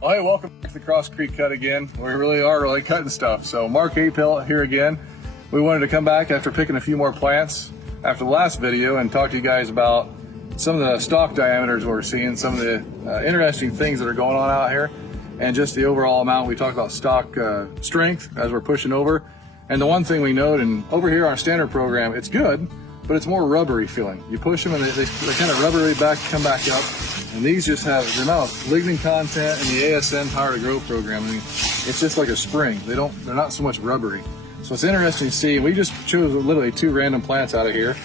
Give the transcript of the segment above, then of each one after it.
Well, hey, welcome back to the Cross Creek Cut again. We really are cutting stuff. So Mark Apelt here again. We wanted to come back after picking a few more plants after the last video and talk to you guys about some of the stalk diameters we're seeing, some of the interesting things that are going on out here, and just the overall amount. We talked about stalk strength as we're pushing over. And the one thing we note, and over here on our standard program, it's good, but it's more rubbery feeling. You push them and they kind of rubbery back, come back up. And these just have the amount of lignin content in the ASN Power2Gro program. I mean, it's just like a spring. They're not so much rubbery. So it's interesting to see. We just chose literally 2 random plants out of here,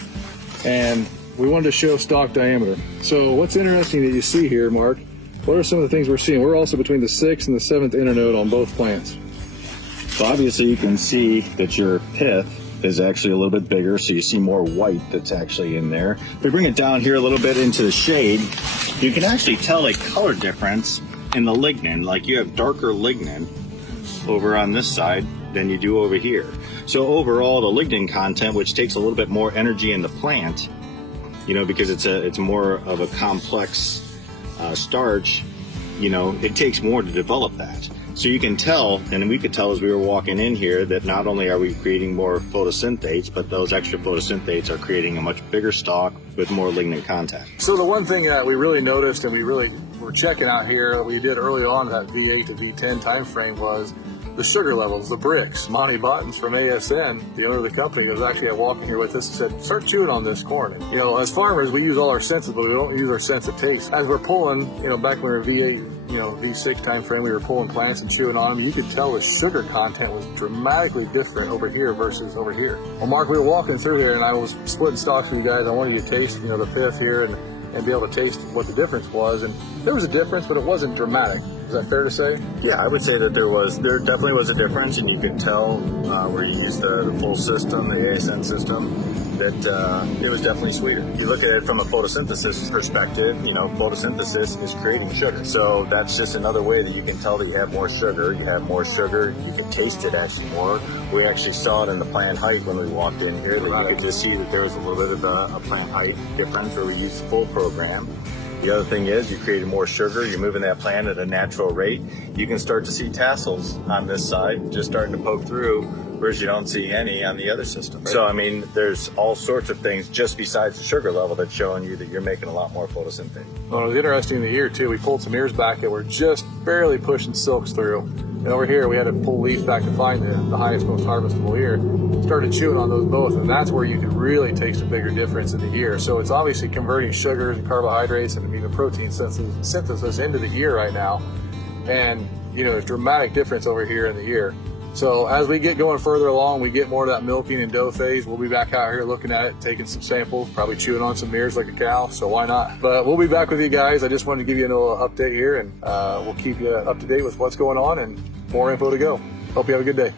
and we wanted to show stalk diameter. So what's interesting that you see here, Mark, what are some of the things we're seeing? We're also between the 6th and the 7th internode on both plants. So obviously you can see that your pith is actually a little bit bigger, so you see more white that's actually in there. If we bring it down here a little bit into the shade, you can actually tell a color difference in the lignin. Like you have darker lignin over on this side than you do over here. So overall, the lignin content, which takes a little bit more energy in the plant, you know, because it's more of a complex starch, you know, it takes more to develop that. So you can tell, and we could tell as we were walking in here, that not only are we creating more photosynthates, but those extra photosynthates are creating a much bigger stalk with more lignin content. So the one thing that we really noticed and we really were checking out here that we did early on that V8 to V10 time frame was the sugar levels, the bricks. Monty Bottens from ASN, the owner of the company, was actually walking here with us and said, start chewing on this corn. And, you know, as farmers, we use all our senses, but we don't use our sense of taste. As we're pulling, you know, back when we were V8, you know, V6 time frame, we were pulling plants and chewing on them. You could tell the sugar content was dramatically different over here versus over here. Well, Mark, we were walking through here and I was splitting stalks with you guys. I wanted you to taste, you know, the pith here and be able to taste what the difference was. And there was a difference, but it wasn't dramatic. Is that fair to say? Yeah, I would say that there definitely was a difference, and you could tell where you used the full system, the ASN system, that it was definitely sweeter. If you look at it from a photosynthesis perspective, you know, photosynthesis is creating sugar. So that's just another way that you can tell that you have more sugar. You have more sugar, you can taste it actually more. We actually saw it in the plant height when we walked in here, that you could just see that there was a little bit of a plant height difference where we used the full program. The other thing is you created more sugar, you're moving that plant at a natural rate. You can start to see tassels on this side just starting to poke through, whereas you don't see any on the other system. So, I mean, there's all sorts of things just besides the sugar level that's showing you that you're making a lot more photosynthate. Well, it was interesting in the ear too. We pulled some ears back that were just barely pushing silks through. And over here, we had to pull leaves back to find the highest, most harvestable ear. Started chewing on those both, and that's where you can really taste a bigger difference in the ear. So it's obviously converting sugars and carbohydrates and even protein synthesis into the ear right now. And, you know, there's dramatic difference over here in the ear. So as we get going further along, we get more of that milking and dough phase. We'll be back out here looking at it, taking some samples, probably chewing on some ears like a cow, so why not? But we'll be back with you guys. I just wanted to give you a little update here, and we'll keep you up to date with what's going on and more info to go. Hope you have a good day.